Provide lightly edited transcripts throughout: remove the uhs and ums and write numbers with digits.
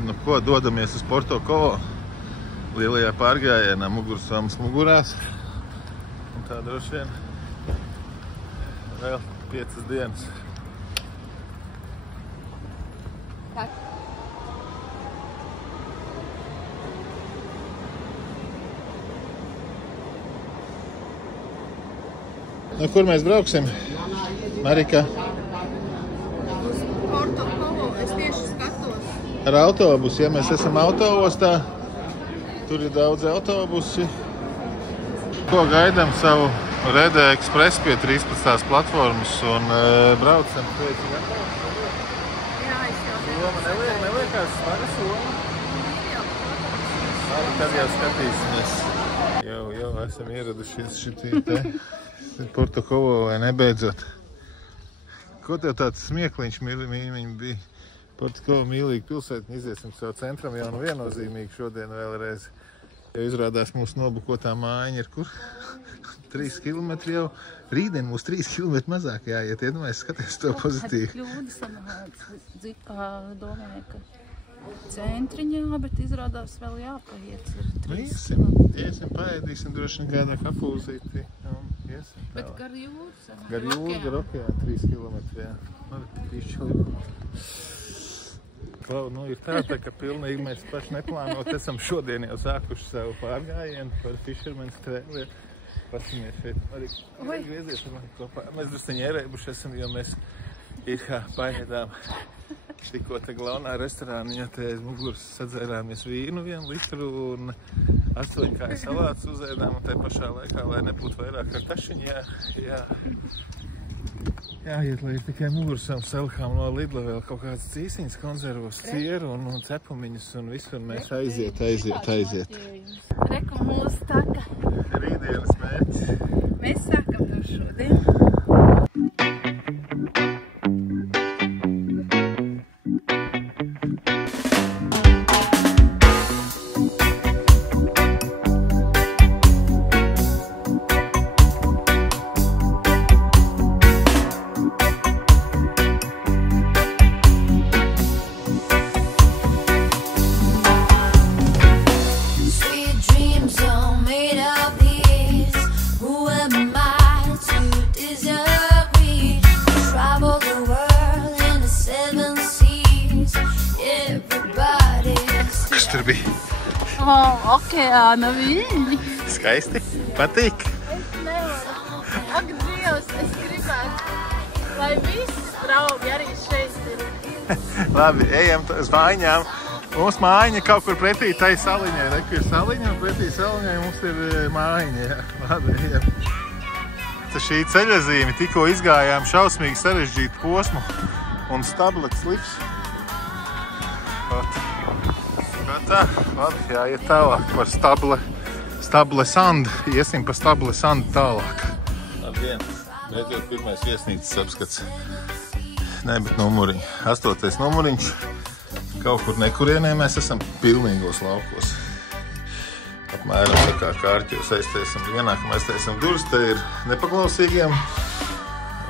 Nu ko, dodamies uz Porto Covo. Lielajā pārgājienā mugursomas mugurās. Un tā droši vien vēl 5 dienas. Nu, kur mēs brauksim? Marika? Uz Porto Covo es tieši skatos. Ar autobusu, ja mēs esam autoostā, tur ir daudz autobusi. Ko gaidām savu Rede Express pie 13. platformas un braucam pēc Jā, es jau Soma neliekās smaga soma? Tad jau skatīsimies. Jau esam ieradušies šitī te Porto Covo vai nebeidzot. Ko tev tāds smiekliņš mīļiņ bija? Porto Covo mīlīgi pilsētni, iziesim savu centram jau nu viennozīmīgi šodien vēlreiz. Jo izrādās mūsu nobukotā mājiņa ir kur? 3 kilometri jau. Rītdien mūs 3 kilometri mazāk jāiet. Iedomājies, skaties to pozitīvi. Kļūda sanāca. Dzikā domāju, ka centriņā, bet izrādās vēl jāpaiet. Iesim, paēdīsim droši vien kādā kafūzītī. Bet gar jūru sanāca. Gar jūru, gar okeānu 3 kilometri, jā. Klau, nu ir tā, ka pilnīgi mēs paši neplānot esam šodien jau sākuši savu pārgājienu par Fisherman's Trail. Pasimies šeit, arī griezies ar mani kopā. Mēs drusciņi ierēbuši esam, jo mēs ir kā paēdām tikko te glaunā restorāniņā te aiz muguras sadzērāmies vīnu 1 litru un 8 kāju salātus uzēdām un te pašā laikā, lai nebūtu vairāk ar tašiņu, jāiet, lai tikai mugursam salikām no Lidla vēl kaut kādas cīsiņas, konservos, cieru un cepumiņus un visu, un mēs aiziet. Reku mūsu taka. Rītdienas mērķis. Mēs sākam no šodien. Tur bija. Okeāna viļņi. Skaisti? Patīk? Es nevaru. Ak, Dievs, es gribētu, lai visi draugi arī šeit ir. Labi, ejam uz mājiņām. Mums mājiņa kaut kur pretī tai saliņai. Reku ir saliņa un pretī saliņai mums ir mājiņa. Jā. Labi, ejam. Tā šī ceļazīme tikko izgājām šausmīgi sarežģītu posmu un Stablex lifts. Tā, labi, jāiet tālāk par Stable Sand. Iesim pa Stable Sand tālāk. Labdien, beidzot pirmais viesnīcas apskats. Ne, bet numuriņi. 8. numuriņš. Kaut kur nekurienē mēs esam pilnīgos laukos. Apmēram tā kā kārķos aiztaisam vienā, ka mēs taisam durvis. Te ir nepaklausīgiem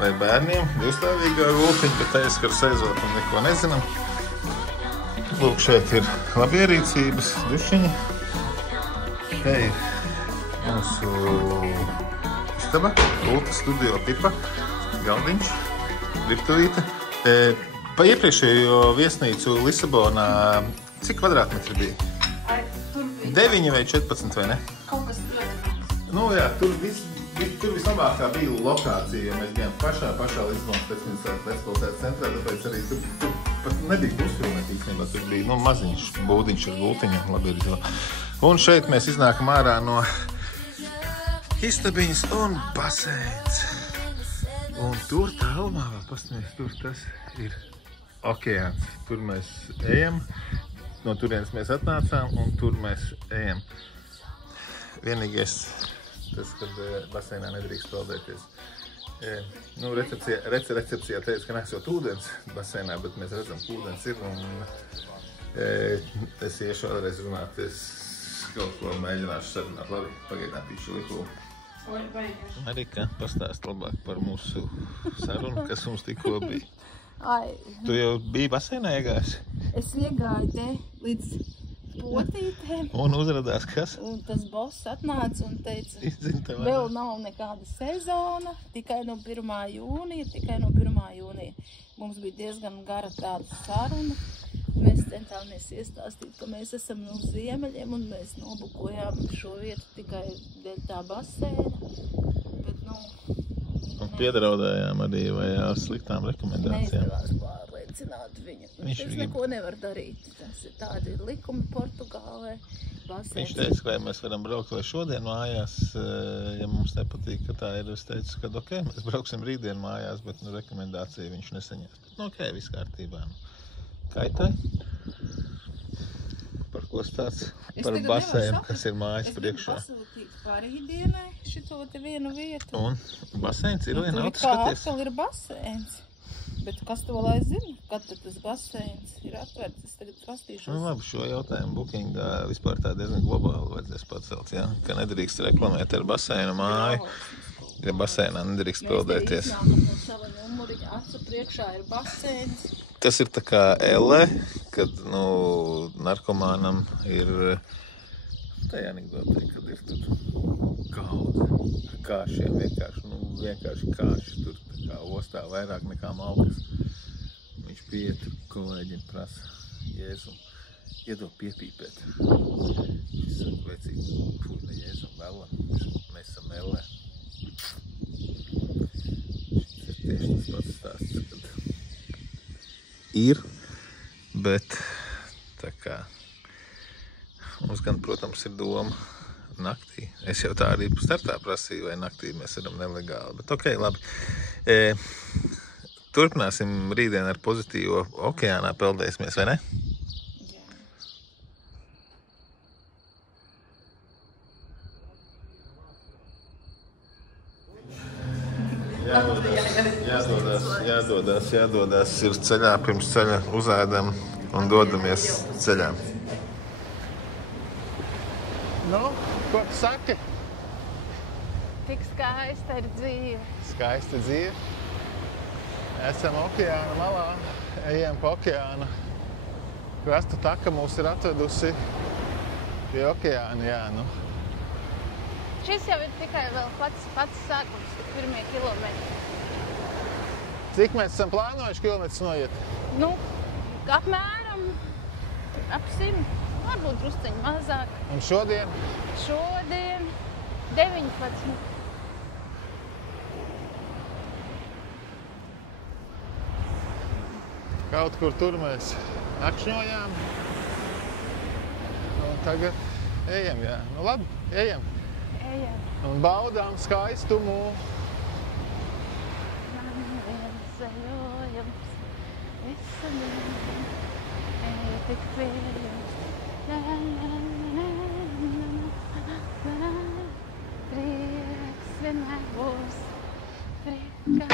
vai bērniem divstāvīgā gultiņa, bet te ieskaras aizot un neko nezinam. Lūk, šeit ir labierīcības dušiņa. Te ir mūsu istaba, kulta studio tipa, galdiņš, virtuvīte. Pa iepriekšējo viesnīcu Lisabonā, cik kvadrātmetri bija? 9 vai 14 vai ne? Kaut kas ļoti. Nu jā, tur vislabākā bija lokācija, jo mēs bijām pašā Lisabonas pēcpilsētas centrā, tāpēc arī tur pat nebija pusfilmēt īstenībā, tur bija maziņš būdiņš ar gultiņu, labi ir to. Un šeit mēs iznākam ārā no istabiņas un baseins. Un tur tālumā vēl pastamies, tur tas ir okeāns. Tur mēs ejam, no turienes mēs atnācām un tur mēs ejam. Vienīgais tas, kad baseinā nedrīkst peldēties. Nu, recepcijā teica, ka nesot ūdens baseinā, bet mēs redzam, ka ūdens ir un es iešu vēlreiz runāt, es kaut ko mēģināšu sarunāt. Labi, pagaidātīšu liku. Marika, pastāst labāk par mūsu sarunu, kas mums tikko bija. Ai. Tu jau biji baseinā iegājis? Es iegāju te līdz potītēm. Un uzradās kas? Un tas boss atnāca un teica, Izdzīta vēl nav nekāda sezona, tikai no 1. jūnija. Mums bija diezgan gara tāda saruna. Mēs centāmies iestāstīt, ka mēs esam no ziemeļiem un mēs nobukojām šo vietu tikai dēļ tā baseina. Bet, Un piedraudējām arī vai ar sliktām rekomendācijām. Neizdevās pārliecināt viņu. Viņš neko nevar darīt. Tas ir tādi likumi Portugālē. Viņš teica, ka mēs varam braukt vai šodien mājās, ja mums nepatīk, ka tā ir. Es teicu, ka ok, mēs brauksim rītdien mājās, bet rekomendāciju viņš nesaņēs. Bet ok, viss kārtībā. Kaitai? Par ko stāsts? Par baseinu, kas ir mājas priekšā. Es gribu pasūtīt parītdienai šito te vienu vietu. Un baseins ir vai nav? Tur kā atkal ir baseins. Bet kas to lai zina? Kad tad tas baseins ir atvērts? Es tagad pastīšos. Labi, šo jautājumu bookingā vispār tā diezgan globāli vajadzēs pacelt, jā? Ka nedrīkst reklamēt ar baseinu māju. Ja baseinā nedrīkst peldēties. Mēs te iznākam no sava numuriņa, acu priekšā ir baseins. Tas ir tā kā Elle, kad, narkomānam ir, tā anekdotē, kad ir tur galda ar kāšiem, vienkārši kāši tur tā kā ostā vairāk nekā malkas. Viņš pieiet kolēģim prasa, Jēzum, iedod piepīpēt. Viņš saka, vecīgi, pūļa Jēzum vēlam, mēs esam Elle. Šis ir tieši tas pats stāsts, kad ir, bet tā kā mums gan, protams, ir doma naktī. Es jau tā arī startā prasīju, vai naktī mēs varam nelegāli, bet ok, labi. Turpināsim rītdien ar pozitīvo okeānā peldēsimies, vai ne? Jādodās ir ceļā, pirms ceļa uzēdam un dodamies ceļā. Ko tu saki? Tik skaista ir dzīve. Skaista dzīve. Esam okeāna malā, ejam pa okeāna. Krasta taka mūs ir atvedusi pie okeāna, Šis jau ir tikai vēl pats sākums, 1. kilometri. Cik mēs esam plānojuši kilometrus noiet? Apmēram ap 100, varbūt drusciņi mazāk. Un šodien? Šodien 19. Kaut kur tur mēs nakšņojām. Un tagad ejam, jā. Labi, ejam. Un baudām skaistumu. Man viens ceļojums, visu dienu, tik pieļums. Prieks vienmēr būs priekā.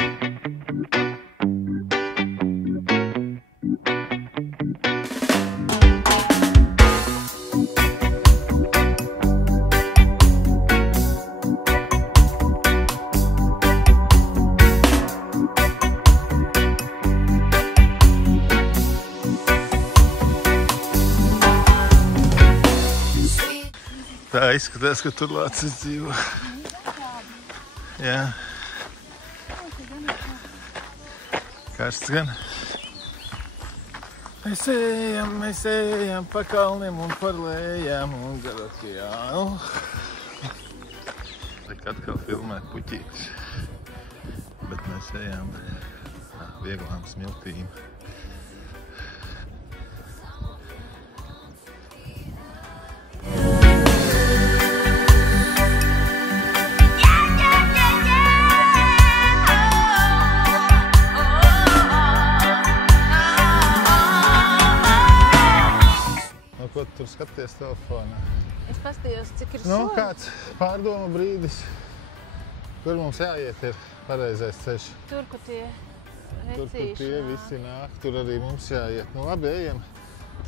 Tā izskatās, ka tur lācis dzīvo. Jā. Karsts gan. Mēs ejam pa kalniem un par lējām un gar okeānu. Liek atkal filmēt puķītis. Bet mēs ejam vieglām smiltīm. Ko tu tur skaties telefonā? Es pastījos, cik ir soli. Kāds pārdoma brīdis, kur mums jāiet ir pareizais ceļš. Tur, kur tie vecīši. Tur, kur tie visi nāk, tur arī mums jāiet. Labi, ejam.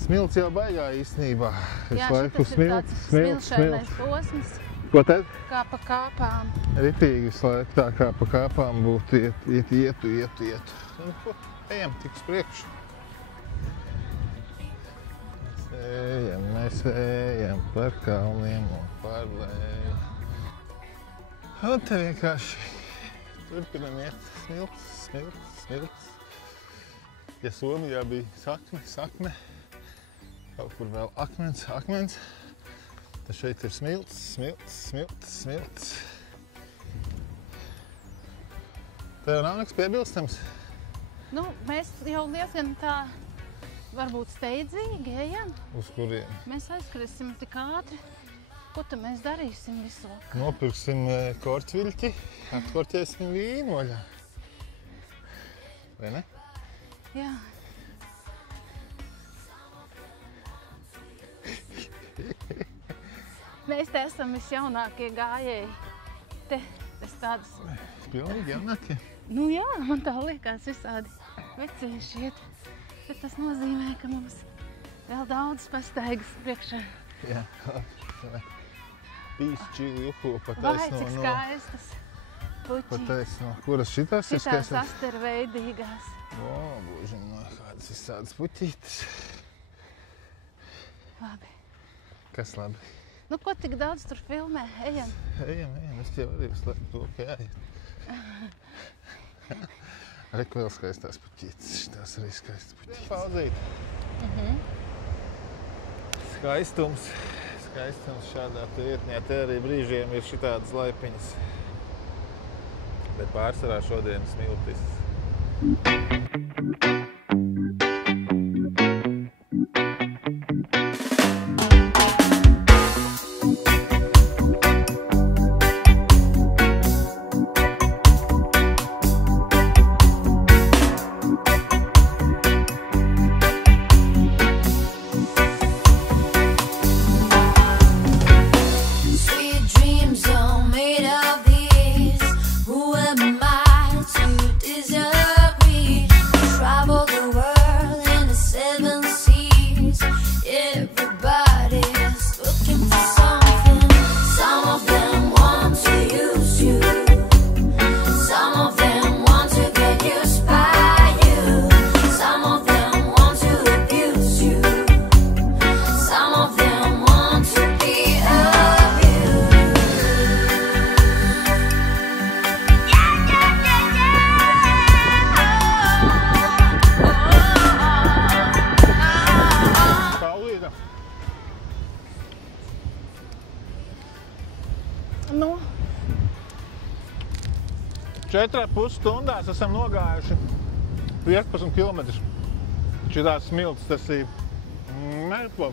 Smilts jau baigā īstenībā. Jā, šitas ir tāds smilšainais posms. Ko tad? Kā pa kāpām. Ritīgi visu laiku tā kā pa kāpām būtu ietu. Ejam tik uz priekšu. Mēs ejam par kalniem un par leju. Un te vienkārši turpinam iet smilts. Ja Somijā bija sakne, kaut kur vēl akmens, tad šeit ir smilts. Tev nav nekas piebilstams? Nu, mēs jau diezgan tā, varbūt steidzīgi ejam. Uz kuriem? Mēs aizskriesim tik ātri. Ko tad mēs darīsim visu vakaru? Nopirksim korķviļķi, atkorķēsim vīnu vaļā. Vai ne? Jā. Mēs te esam visjaunākie gājēji. Te tādas... Pilnīgi jaunākie? Nu jā, man tā liekas visādi vecieši iet. Bet tas nozīmē, ka mums vēl daudz pastaigas priekšā. Jā, pīšķi, juhu, Vai, pataisno cik skaistas puķi. Pataisno. Kuras šitās ir Šitās skaistas? asterveidīgās. O, Boži, no kādas visādas puķītes. Labi. Kas labi? Nu, ko tik daudz tur filmē? Ejam. Ejam, es tev arī slēpu to, ka jāiet. Reku vēl skaistās puķītes, šitās arī skaistas puķītes. Paudzīt. Skaistums šādā vietnē. Te arī brīžiem ir šitādas laipiņas. Bet pārsvarā šodien smiltis. Nu? 4,5 stundās esam nogājuši 15 km. Šitās smilts, tas ir mērķi.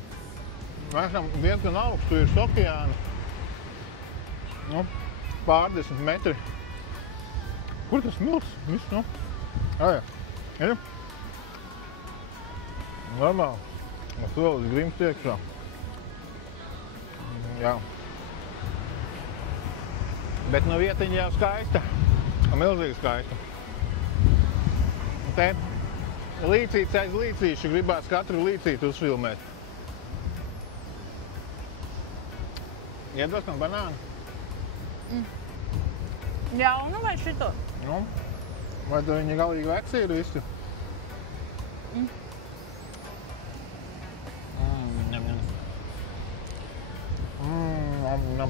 Mēs esam diezgan augstu virs okeāna. Nu, pārdesmit metri. Kur tas smilts? Viss, nu? Jā. Ir? Normāli. Es vēl uz grims iekšā. Jā. Bet no vietiņa jau skaista. Milzīgi skaista. Te līcīts aiz līcīšu gribās katru līcītu uzfilmēt. Iedvas no banāna? Jaunu vai šito? Nu, vai tu viņi galīgi veci ir visi?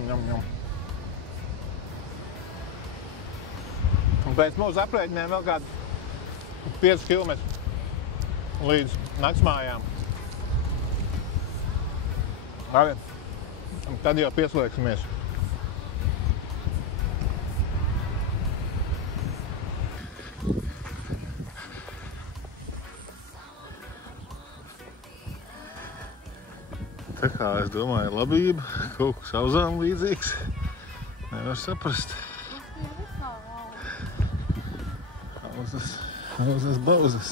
Njam. Un pēc mūsu aprēķiniem vēl kādu 5 km līdz naktsmājām. Labi, tad jau pieslēgsimies. Tā kā es domāju, labība, kaut kas auzām līdzīgs, nevar saprast. Auzas bauzas.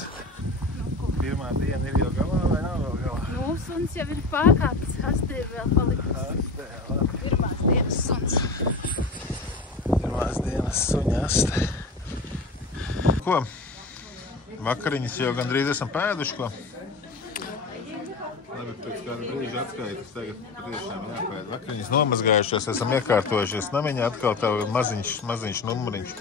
Pirmā diena ir jau galā vai nav vēl galā? Nu, suns jau ir pārkāpis, astē ir vēl palikusi. Astē, labi. Pirmās dienas suns. Pirmās dienas suņa astē. Ko? Vakariņas jau gandrīz esam pēduši, ko? Labi, pēc kāda brīža atskaitas tagad patiešām jāpēd. Vakariņas nomazgājušies, esam iekārtojušies namiņā, atkal tev maziņš numuriņš.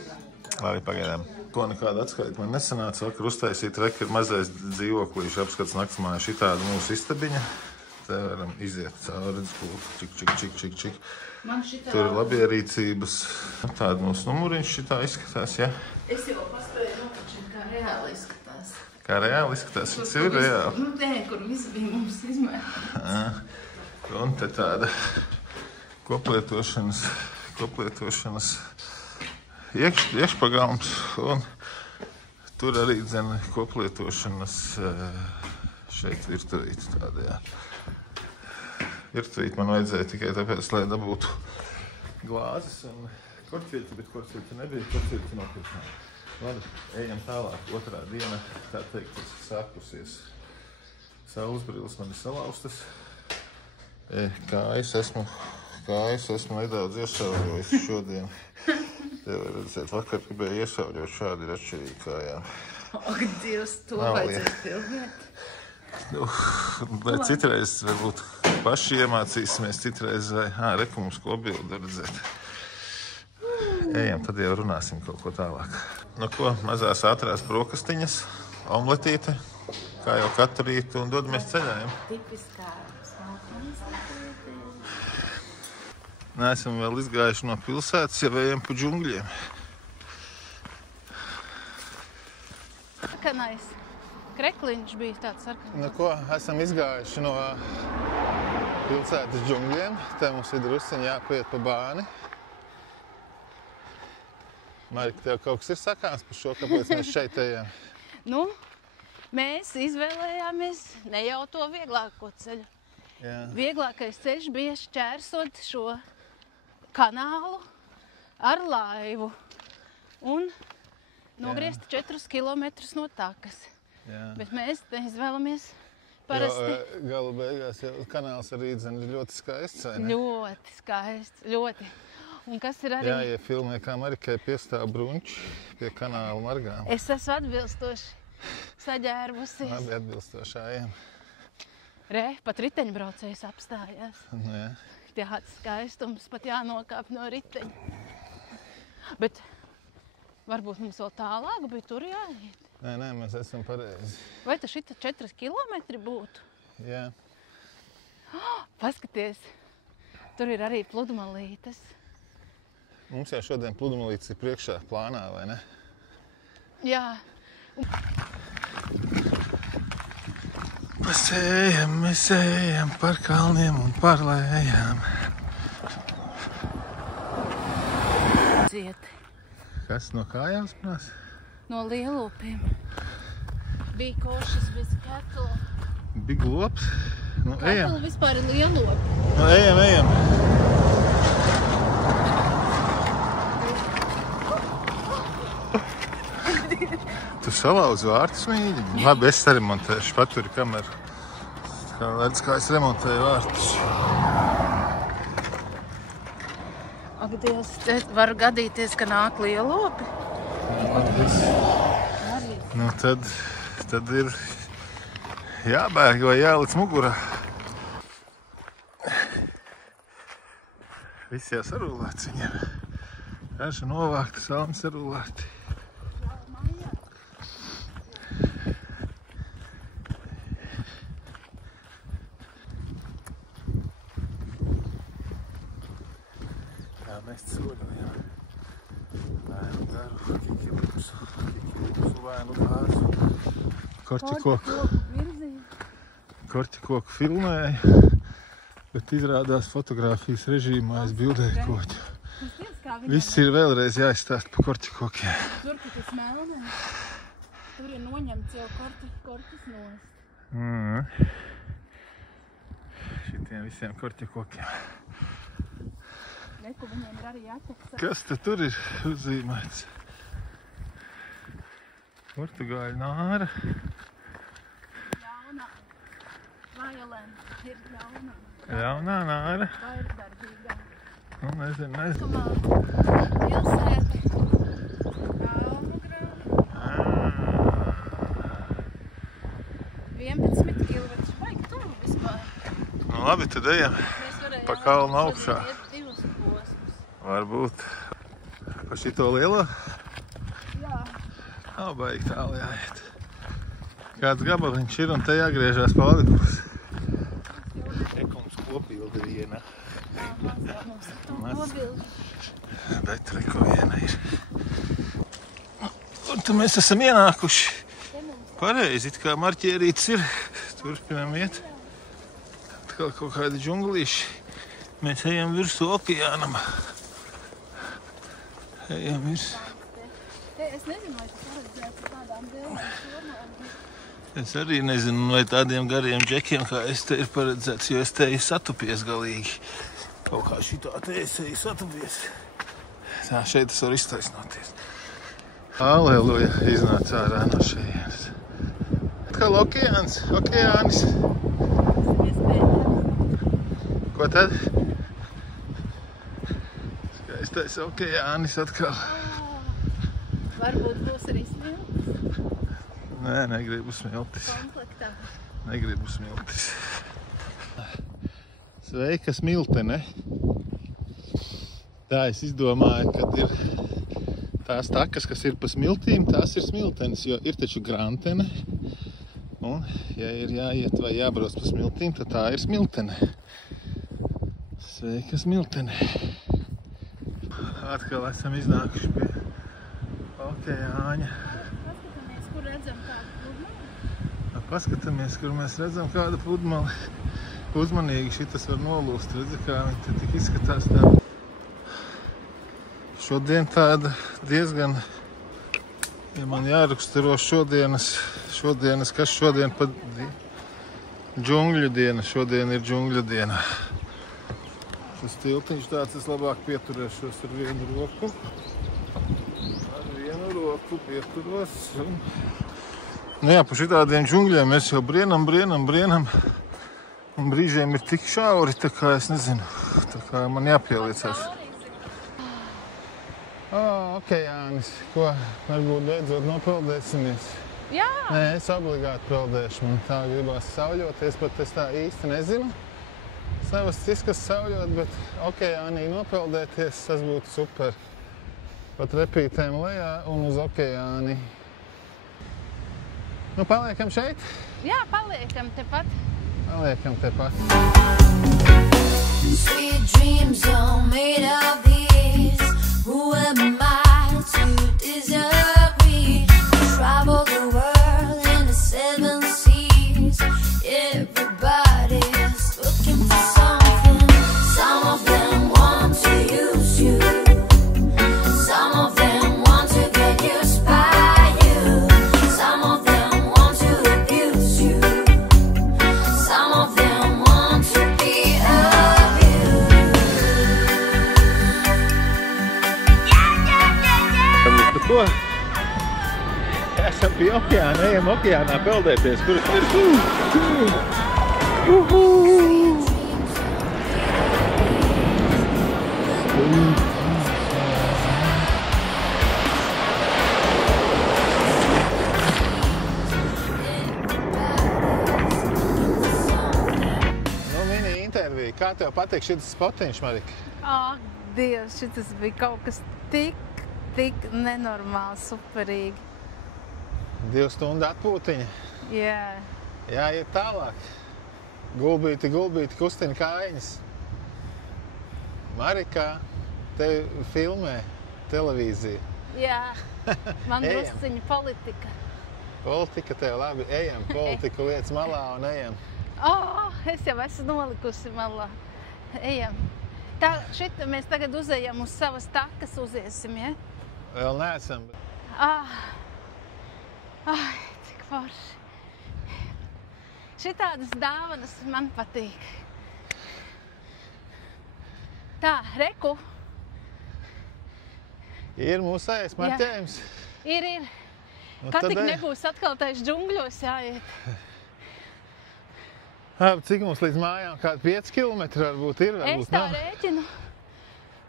Labi, pagaidām. Ko nekāda atskaita man nesanāca. Vakar uztaisīt rekord mazais dzīvoklīšu apskats naktsmājā. Šitāda mūsu istabiņa. Te varam iziet cauri. Čik. Tur ir labierīcības. Tāda mūsu numuriņš šitā izskatās, ja? Es jau paspēju notačīt, kā reāli izskatās. Kā reāli izskatās? Tas ir reāli. Nu, nē, kur viss bija mums izmērā. Un te tāda koplietošanas iekšpagalms, un tur arī dzene koplietošanas šeit virtuvīte tāda, jā. Virtuvīte man vajadzēja tikai tāpēc, lai dabūtu glāzes un korķīti, bet korķīti nebija, korķīti nopirknā. Labi, ejam tālāk, otrā diena, tā teikt, tas sākusies. Saules brilles man ir salauztas. Kājas esmu nedaudz iesauļojis šodien. Te var redzēt, vakar gribēju iesauļot, šādi ir atšķirīgi kājām. Ak, Dievs, to vajadzēja filmēt. Vai citreiz varbūt paši iemācīsimies, citreiz vai, reku mums ko bildu redzēt. Ejam, tad jau runāsim kaut ko tālāk. Nu ko, mazās ātrās brokastiņas, omletīte, kā jau katru rītu, un dodamies ceļājam. Tipiskā smalkums omletīte. Neesam vēl izgājuši no pilsētas, jau ejam pa džungļiem. Sarkanais krekliņš bija tāds sarkanais. Nu ko, esam izgājuši no pilsētas džungļiem. Te mums ir drusciņi jāpiet pa bāni. Marika, tev kaut kas ir sakāms par šo, kāpēc mēs šeit ejam? Nu, mēs izvēlējāmies ne jau to vieglāko ceļu. Jā. Vieglākais ceļš bija šķērsot šo kanālu ar laivu un nogriezt 4 kilometrus no takas. Jā. Bet mēs izvēlamies parasti. Jo galu beigās jau kanāls arī ir ļoti skaists, vai ne? Ļoti skaists, ļoti. Un kas ir arī... Jā, ja filmē, kā Marikai piestāv bruņķi pie kanāla margām. Es esmu atbilstoši saģērbusies. Labi atbilstošājiem. Re, pat riteņbraucējs apstājās. Nu, jā. Tāds skaistums, pat jānokāp no riteņa. Bet varbūt mums vēl tālāk bija tur jāiet. Nē, mēs esam pareizi. Vai tas šita 4 kilometri būtu? Jā. Paskaties, tur ir arī pludmalītes. Mums jau šodien pludmalītes ir priekšā plānā, vai ne? Jā. Mēs ejam par kalniem un par lējām. Cieti. Kas no kājām sprās? No lielopiem. Bija košas bez katla. Bija lops. Nu, ejam. Katla vispār ir lielopi. Nu, ejam. Tu salauzi vārtus, mīļi? Labi, es remontēšu, paturi kameru. Kā redz, kā es remontēju vārtus. Ak, Dievs, te var gadīties, ka nāk lielopi. Nu, tad ir jābēg vai jālic mugurā. Viss jau sarūlēts viņiem. Raža novākta, salmi sarūlēti. Mēs soļojam lēnu garu, kikilusu, lēnu gāzu. Korķikoku filmēju, bet izrādās fotogrāfijas režīmā es bildēju koķu. Viss ir vēlreiz jāizstāst par korķikokiem. Tur, kad tas melnē, tur ir noņemts jau korķis nost. Šitiem visiem korķikokiem. Reku, viņiem ir arī jāķeksa. Kas te tur ir uzzīmēts? Portugāļu nāra. Jaunā. Violenta ir jaunā. Jaunā nāra. Vairdarbīgā. Nu, nezinu. Pilsēta. Kalnu grāma. 11 kilometri. Vajag tur vispār. Nu, labi, tad ejam pa kalnu augšā. Varbūt pa šito lielo? Jā. Nav baigi tālu jāiet. Kāds gabaliņš ir un te jāgriežās pa vadipus. Ekums kopildi viena. Bet reko viena ir. Un tu mēs esam ienākuši. Pareizi, it kā marķierītis ir. Turpinam iet. Atkal kaut kādi džunglīši. Mēs ejam virsū okeānam. Ejam virsū. Es nezinu, vai tas paredzēts tādām lielām formām. Es arī nezinu, vai tādiem gariem džekiem, kā es te ir paredzēts, jo es te esmu satupies galīgi. Kaut kā šitā te es esmu satupies. Tā, šeit es varu iztaisnoties. Aleluja, iznāca ārā no šejienes. Atkal okeāns, okeānis. Ko tad? Skaistais okeānis atkal. Varbūt būs arī smiltis. Nē, negribu smiltis. Komplektā. Negribu smiltis. Sveika, smiltene. Tā es izdomāju, kad ir tās takas, kas ir pa smiltīm, tās ir smiltenes, jo ir taču grantene. Un, ja ir jāiet vai jābrauc pa smiltīm, tad tā ir smiltene. Sveika, smiltene. Atkal esam iznākuši pie okeāņa. Paskatāmies, kur redzam kādu pludmali. Paskatāmies, kur mēs redzam kādu pludmali. Uzmanīgi šitas var nolūst. Redzi, kā viņi te tik izskatās tā. Šodien tāda diezgan, ja man jāraksturo šodienas, kas šodien pa džungļu diena. Šodien ir džungļu diena. Tas tiltiņš tāds, es labāk pieturēšos ar vienu roku. Ar vienu roku pieturos. Nu jā, pa šitādiem džungļiem mēs jau brienam. Un brīžiem ir tik šauri, tā kā es nezinu. Tā kā man jāpieliecās. Okeānis. Ko? Varbūt beidzot nopeldēsimies? Jā! Nē, es obligāti peldēšu. Man tā gribās sauļoties, bet es tā īsti nezinu. Savas ciskas sauļot, bet okeānī nopeldēties, tas būtu super. Pat repītēm lejā un uz okeāni. Nu, paliekam šeit? Jā, paliekam tepat. Paliekam tepat. Sweet dreams are made of these. Who am I to disagree? Travel the world in the 7 seas. Everybody's looking for something. Some of them want to use you. Some of them want to get used by you. Some of them want to abuse you. Some of them want to be abused. Ko? Esam pie okeāna, ejam okeānā peldēties. Kur ir? Nu, mini intervija. Kā tev patīk šitas spotiņš, Marika? Ak, Dievs, šitas bija kaut kas tik nenormāli, superīgi. 2 stundu atpūtiņa. Jā. Jāiet tālāk. Gulbīti, kustina kājiņas. Marika, tevi filmē televīzija. Jā. Man Ejam. drusciņa politika. Politika tev labi. Ejam, politiku lietas malā un ejam. Es jau esmu nolikusi malā. Ejam. Tā, šita mēs tagad uzejam uz savas takas, uziesim, ja? Vēl neesam. Cik forši. Šitādas dāvanas man patīk. Tā, reku. Ir mūsējais marķējums. Ir. Nu, Kad tad tik ej. nebūs atkal tais džungļos jāiet. Cik mums līdz mājām? Kādi 5 kilometri varbūt ir? Es Varbūt tā nav. rēķinu.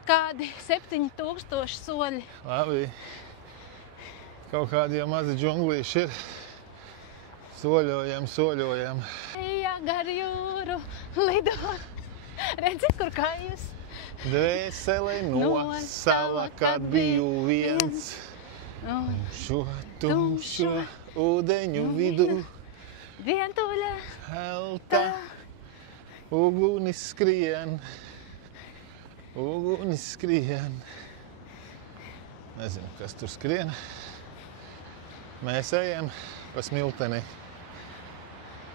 Kādi 7000 soļi. Labi. Kaut kādi jau mazi džunglīši ir. Soļojam. Ejā gar jūru, lido. Redzi, kur kājas? Dvēseli no sala, kad biju viens. Tumšo ūdeņu vidū, Vientuļa elta, ugunis skrien. Nezinu, kas tur skrien. Mēs ejam pa smilteni.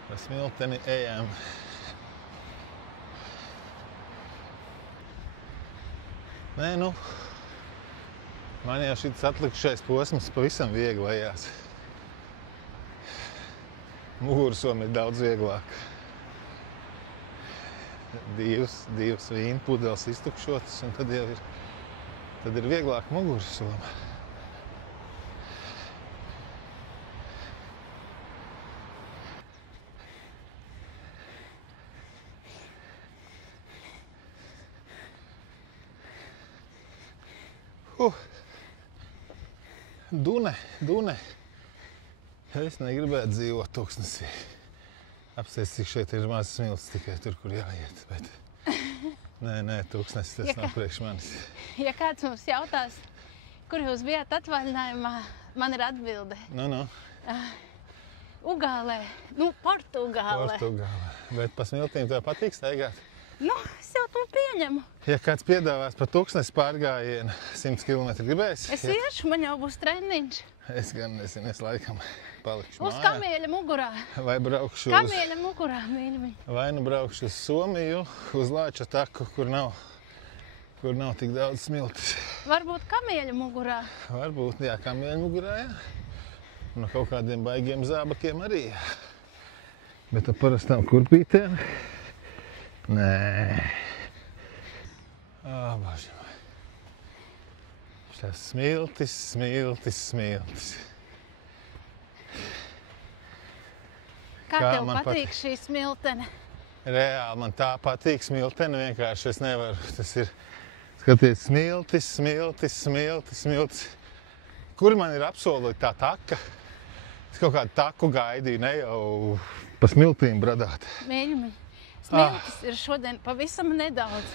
Pa smilteni ejam. Nē, nu, man jau šis atlikušais posms pavisam viegli ejās. Mugursoma ir daudz vieglāk. Divas vīna pudeles iztukšotas, un tad ir vieglāk mugursoma. Dune. Es negribētu dzīvot Tuksnesī. Apsties, cik šeit ir mazas smiltis tikai tur, kur jāiet. Bet... Nē, Tuksnesis tas nav priekš manis. Ja kāds mums jautās, kur jūs bijāt atvaļinājumā, man ir atbilde. Nu. Ugālē. Portugālē. Bet pa smiltīm tev patīk staigāt? Es jau to pieņemu. Ja kāds piedāvās pa Tuksnesi pārgājienu 100 km gribēs? Es iešu, man jau būs treniņš. Es gan nezinu, es laikam palikšu Uz kamieļa mugurā. Vai braukšu Kamieļa mugurā, mīļi. Vai nu braukšu uz Somiju, uz Lāča taku, kur nav tik daudz smiltis. Varbūt kamieļa mugurā. Varbūt, jā, kamieļa mugurā, jā. No kaut kādiem baigiem zābakiem arī, jā. Bet ar parastām kurpītēm? Nē. Baži vai. Šās smiltis. Kā tev patīk šī smiltene? Reāli, man tā patīk smiltene, vienkārši es nevaru. Tas ir, skaties, smiltis. Kur man ir absolūti tā taka? Es kaut kādu taku gaidīju, ne jau pa smiltīm bradāt. Mīļi, smiltis ir šodien pavisam nedaudz.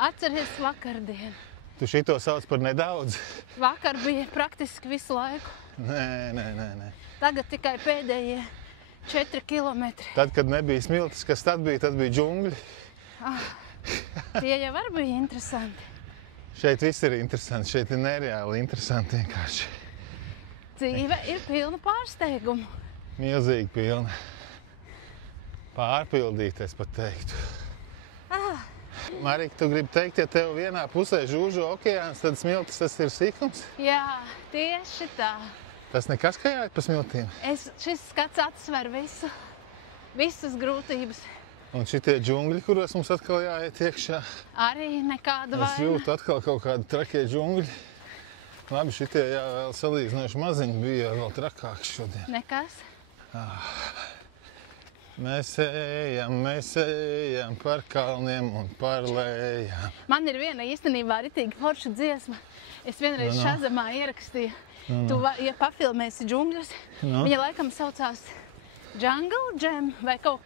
Atceries vakardienu. Tu šito sauc par nedaudz? Vakar bija praktiski visu laiku. Nē. Tagad tikai pēdējie 4 kilometri. Tad, kad nebija smiltis, kas tad bija džungļi. Tie jau var bija interesanti. Šeit viss ir interesanti, šeit ir nereāli interesanti vienkārši. Dzīve ir pilna pārsteigumu. Milzīgi pilna. Pārpildīta, es pat teiktu. Marika, tu gribi teikt, ja tev vienā pusē žūžu okeāns, tad smiltis tas ir sīkums? Jā, tieši tā. Tas nekas, ka jāiet pa smiltīm? Šis skats atsver visas grūtības. Un šitie džungļi, kuros mums atkal jāiet iekšā? Arī nekāda vaina. Es jūtu atkal kaut kādu trakie džungļi. Labi, šitie jā, vēl salīdzinoši maziņi bija vēl trakāki šodien. Nekas. Mēs ejam par kalniem un par lējām. Man ir viena īstenībā ritīgi forša dziesma. Es vienreiz Shazamā ierakstīju. Tu, ja pafilmēsi džungļus, viņa laikam saucās Jungle Jam vai kaut.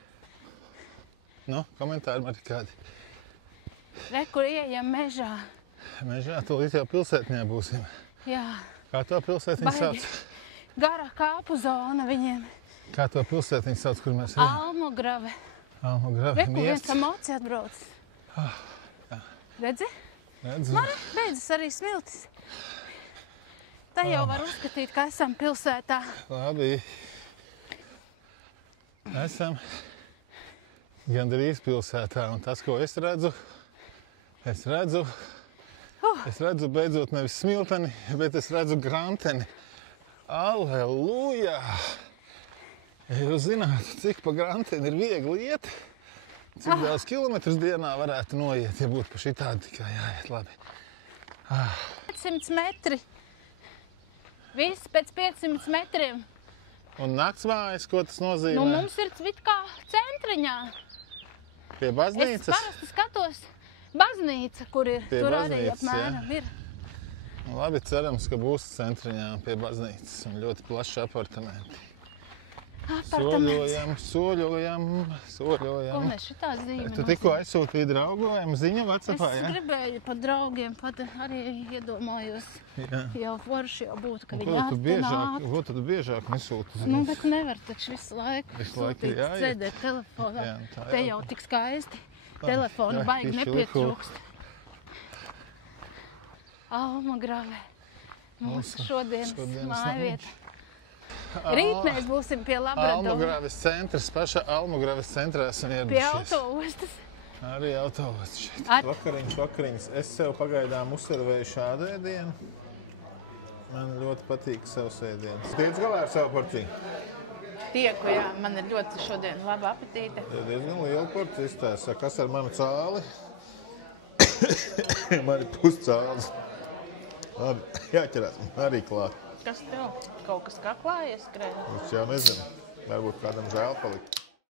Komentāri man ir kādi. Re, kur ejam mežā. Mežā, tūlīt jau pilsētņā būsim. Jā. Kā to pilsētiņu sauc? Gara kāpu zona viņiem. Kā to pilsētiņu sauc, kur mēs ejam? Almograve. Almograve, Reku viens emoci atbrauc. Redzi? Redzu. Man beidzas arī smiltis. Tā jau var uzskatīt, ka esam pilsētā. Labi. Esam gandrīz pilsētā. Un tas, ko es redzu beidzot nevis smilteni, bet es redzu granteni. Alleluja! Ja jūs zinātu, cik pa granteni ir viegli iet, cik daudz kilometrus dienā varētu noiet, ja būtu pa šitādi tikai jāiet labi. 500 metri. Viss pēc 500 metriem. Un naktsmājas, ko tas nozīmē? Mums ir it kā centriņā. Pie baznīcas? Es parasti skatos baznīca, kur ir. Pie tur arī baznīcas, apmēram ir. Labi, cerams, ka būs centriņā pie baznīcas un ļoti plaši apartamenti. apartaments. Soļojam. Ko mēs šitā zīme? Tu tikko aizsūtīji draugojumu ziņu Whatsappā, Es gribēju par draugiem, pat arī iedomājos. Jau forši jau būtu, ka viņi atnāk. Ko tu biežāk nesūti? Nu, bet nevar taču visu laiku Visu laiku sūtīt jāiet. sēdēt telefonā. Jā, tā Te jau. jau tik skaisti. Telefonu baigi tieši nepietrūkst. Almagrave. Mūsu šodienas mājvieta. Rīt mēs būsim pie Labradora. Almugraves centrs, paša Almugraves centrā esam Pie ieradušies. autoostas. Arī autovosts šeit. Ar- Vakariņas. Es sev pagaidām uzservēju šādu ēdienu. Man ļoti patīk savs ēdienas. Tiec galā ar savu porciju? Tieku, jā, man ir ļoti šodien laba apetīte. Tā ir diezgan liela porcija izstāsta. Kas ar manu cāli? Man ir puscāls. Labi, jāķerās. Man arī klāt. Kas tev? Kaut kas kaklā ieskrēja? Es jau nezinu. Varbūt kādam žēl palikt.